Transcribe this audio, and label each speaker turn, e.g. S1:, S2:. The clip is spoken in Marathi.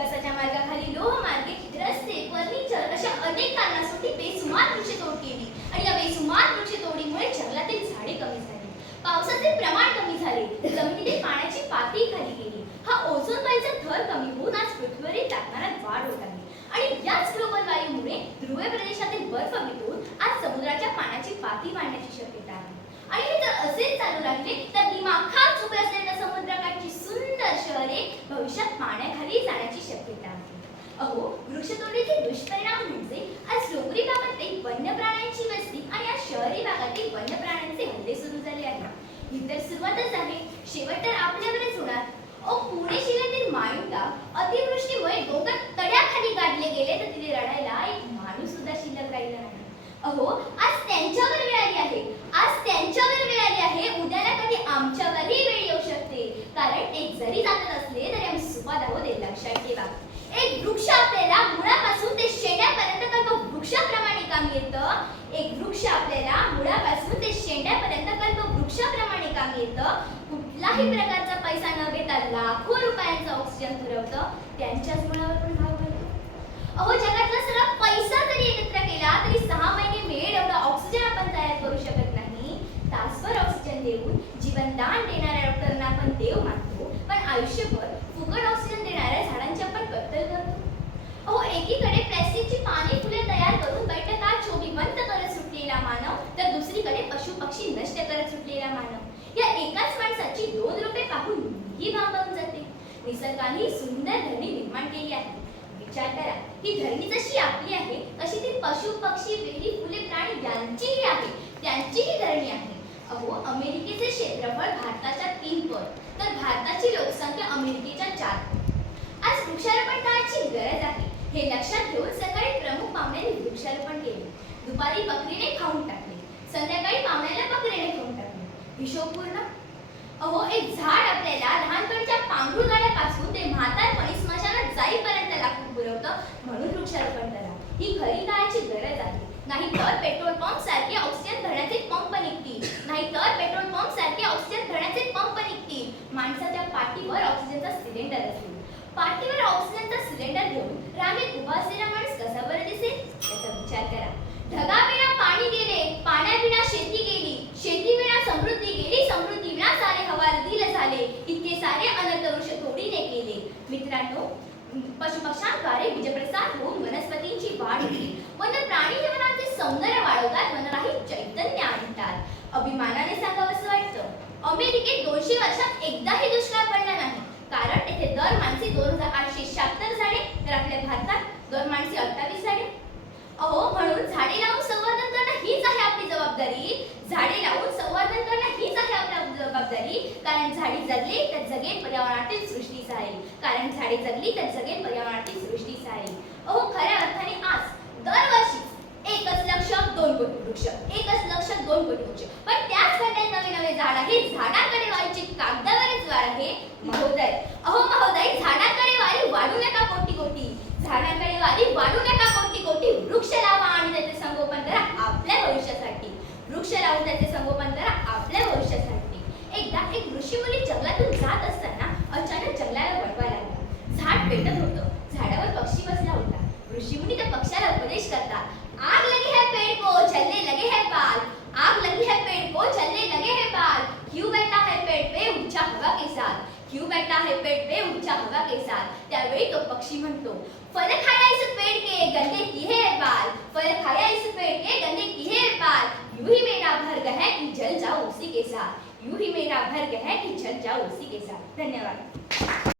S1: विकासाच्या मार्गाखाली लोहमार्गे रस्ते फर्निचर अशा अनेक कारणासाठी बेसुमार वृक्षतोड केली. आणि या बेसुमार वृक्षतोडीमुळे जंगलातील झाडे कमी झाली. पावसाचे प्रमाण कमी झाले. जमिनीतील पाण्याची पातळी खाली गेली. हा ओझोन वायूचा थर कमी होऊन आज पृथ्वीवरील तापमानात वाढ होत आहे. आणि याच ग्लोबल वायूमुळे ध्रुव प्रदेशातील बर्फ विटून आज समुद्राच्या पाण्याची पातळी वाढण्याची शक्यता आहे. आणि हे जर असेच चालू राहिले तर दिमाखात उभे असलेल्या समुद्रकाठची सुंदर शहरे भविष्यात जाण्याची अहो वृक्षतोडीचे दुष्परिणाम म्हणजे आज डोंगरी भागातील वन्य प्राण्यांची वस्ती आणि आज शहरी भागातील वन्य प्राण्यांचे हल्ले सुरू झाले आहेत. ही तर सुरुवातच आहे. शेवट तर आपल्यावरच होणार. ओ पुणे जिल्ह्यातील माळुंगा अतिवृष्टीमुळे डोंगर तड्याखाली गाडले गेले तर तिथे रडायला एक माणूस सुद्धा शिल्लक राहिला नाही. अहो आज त्यांच्यावर वेळ आली आहे आज त्यांच्यावर वेळ आली आहे उद्याला कधी आमच्यावरही वेळ येऊ शकते कारण ते जरी जातात असले तरी आम्ही सुपात आहोत हे लक्षात ठेवा एक वृक्ष आपल्याला मुळापासून ते शेंड्यापर्यंत कल्प वृक्षाप्रमाणे काम येतं एक वृक्ष आपल्याला मुळापासून ते शेंड्यापर्यंत कल्प वृक्षाप्रमाणे काम येतं. कुठलाही प्रकारचा पैसा न घेता लाखो रुपयांचा ऑक्सिजन पुरवतं. त्यांच्याच मुळावर पण भाव घालतो अहो जगातला सगळा पैसा जरी एकत्र केला तरी सहा महिने मिळेल एवढा ऑक्सिजन आपण तयार करू शकत नाही. तासभर ऑक्सिजन देऊन जीवनदान देणाऱ्या डॉक्टरांना आपण देव मानतो. पण आयुष्यभर फुकट ऑक्सिजन देणाऱ्या झाडांची आपण कत्तल करतो अहो एकीकडे प्लॅस्टिकची पाने फुले तयार करून बैठका छोटी बंद करत सुटलेला मानव तर दुसरीकडे पशु कष्ट करत सुटलेला मानव. या एकाच माणसाची दोन रूपे पाहून ही भांबावून जाते. निसर्गाने सुंदर धरणी निर्माण केली आहे. विचार करा ही धरणी जशी आपली आहे तशी ती पशु पक्षी वेली फुले प्राणी यांचीही आहे. त्यांचीही धरणी आहे. अहो अमेरिकेचे क्षेत्रफळ भारताच्या तीन पट. तर भारताची लोकसंख्या अमेरिकेच्या चार पट. आज वृक्षारोपण करायची गरज आहे. हे लक्षात घेऊन सकाळी प्रमुख पाहुण्यांनी वृक्षारोपण केले. दुपारी बकरीने खाऊन टाकले. संध्याकाळी पाहुण्याला बकरीने खाऊन टाकले. हिशोब पूर्ण. अहो एक झाड आपल्याला लहानपणीच्या पांघरू गाड्यापासून ते म्हातारपणी स्मशानात जाईपर्यंत लाकूड पुरवतं म्हणून वृक्षारोपण करा. ही खरी काळाची गरज आहे. नाही तर पेट्रोल पंप सारखे ऑक्सिजन भरण्याचे पंप निघतील. नाही तर पेट्रोल पंप सारखे ऑक्सिजन भरण्याचे पंप निघतील. माणसाच्या पाठीवर ऑक्सिजनचा सिलेंडर असेल. पाठीवर ऑक्सिजनचा सिलेंडर घेऊन रांगेत उभा असलेला माणूस कसा बरं दिसेल? याचा विचार करा. ढगावे पाणी गेले पाण्याविना शेती गेली शेतीविना समृद्धी गेली समृद्धीविना सारे हवालदिल झाले इतके सारे अनंत वृक्ष तोडीने केले मित्रांनो पशुपक्ष्यांद्वारे बीजप्रसार होऊन वनस्पतींची वाढ होते वन प्राणी जीवनाचे सौंदर्य वाढवतात वनराही चैतन्य आणतात. अभिमानाने सांगावंसं वाटतं. अमेरिकेत दोनशे वर्षात एकदाही दुष्काळ पडला नाही. कारण तेथे दर माणसे दोन हजार आठशे शहात्तर झाडे तर आपल्या भारतात दर माणसे अठ्ठावीस झाडे. अहो म्हणून झाडे लावून संवर्धन करणं हीच आहे आपली जबाबदारी. झाडे लावून संवर्धन करणं हीच आहे आपली जबाबदारी कारण झाडी जगली तर जगेल पर्यावरणातील सृष्टी सारेल कारण झाडे जगली तर जगेल पर्यावरणातील सृष्टी सारेल अहो खऱ्या अर्थाने आज दरवर्षी एकच लक्ष दोन कोटी वृक्ष एकच लक्ष दोन कोटी वृक्ष. पण त्याच खड्ड्यात नवे नवे झाड आहे झाडाकडे व्हायची कागदावरच वाढ आहे. महोदय अहो महोदय झाडाकडे वारी वाढू नका कोटी कोटी झाडाकडे वारी वाढू नका कोटी कोटी वृक्ष लावा आणि त्याचे संगोपन करा आपल्या भविष्यासाठी वृक्ष लावून त्याचे संगोपन करा आपल्या भविष्यासाठी एकदा एक ऋषीमुनी जंगलातून जात असताना अचानक जंगलाला वळवा लागला. झाड पेटत होतं. झाडावर पक्षी बसला होता. ऋषीमुनी त्या पक्षाला उपदेश करतात आग लगी है पेड़ को जलने लगे है बाल. आग लगी है पेड़ को जलने लगे है बाल. क्यों बैठा है पेड़ पे ऊंचा हवा के साथ? क्यों बैठा है पेड़ पे ऊंचा हवा के साथ? त्यावेळी तो पक्षी म्हणतो फल खाया इस पेड़ के गंदे किए है बाल. फल खाया इस पेड़ के गंदे किए है बाल यूं ही मेरा भर्ग है कि जल ठीक आहे धन्यवाद.